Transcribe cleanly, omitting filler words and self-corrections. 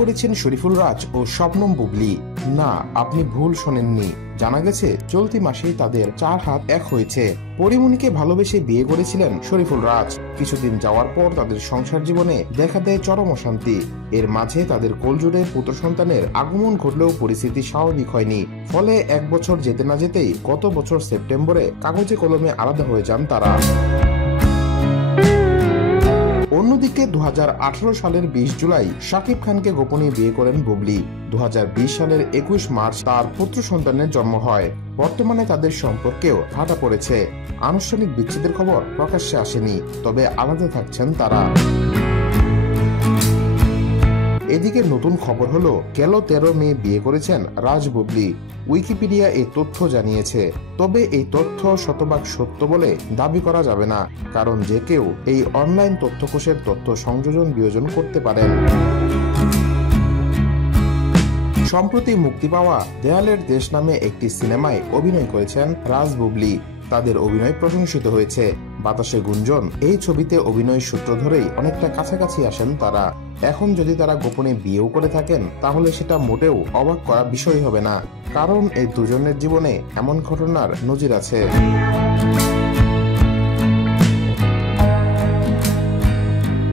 করেছেন শরীফুল রাজ ও শবনম বুবলী। না, আপনি ভুল শোনেননি। জানা গেছে চলতি মাসেই তাদের 4 হাত এক হয়েছে। পরিমণিকে ভালোবেসে বিয়ে করেছিলেন শরীফুল রাজ। কিছুদিন যাওয়ার পর তাদের সংসার জীবনে দেখা দেয় চরম অশান্তি। এর মাঝে তাদের কোলজুড়ে পুত্র সন্তানের আগমন ঘটলেও পরিস্থিতি স্বাভাবিক হয়নি। ফলে 1 বছর যেতে না যেতেই গত বছর সেপ্টেম্বরে কাগজে কলমে আলাদা হয়ে যান তারা। অন্যদিকে 2018 সালের 20 জুলাই শাকিব খানকে গোপনে বিয়ে করেন বুবলী। 2020 সালের 21 মার্চ তার পুত্র সন্তানের জন্ম হয়। বর্তমানে তাদের সম্পর্কেও ভাটা পড়েছে। আনুষ্ঠানিক বিচ্ছেদের খবর প্রকাশ্যে আসেনি, তবে আলাদা থাকছেন তারা। এদিকে নতুন খবর হলো গেল 13 মে বিয়ে করেছেন রাজ বুবলী। উইকিপিডিয়া এই তথ্য জানিয়েছে। তবে এই তথ্য শতভাগ সত্য বলে দাবি করা যাবে না, কারণ যে কেউ এই অনলাইন তথ্যকোষের তথ্য সংযোজন বিয়োজন করতে পারেন। সম্প্রতি মুক্তি পাওয়া দেয়ালের দেশ নামে একটি সিনেমায় অভিনয় করেছেন রাজ বুবলী। তাদের অভিনয় প্রশংসিত হয়েছে। বাতাসে গুঞ্জন, এই ছবিতে অভিনয় সূত্র ধরেই অনেকটা কাছাকাছি আসেন তারা। এখন যদি তারা গোপনে বিয়েও করে থাকেন, তাহলে সেটা মোটেও অবাক করা বিষয় হবে না, কারণ এই দুজনের জীবনে এমন ঘটনার নজির আছে।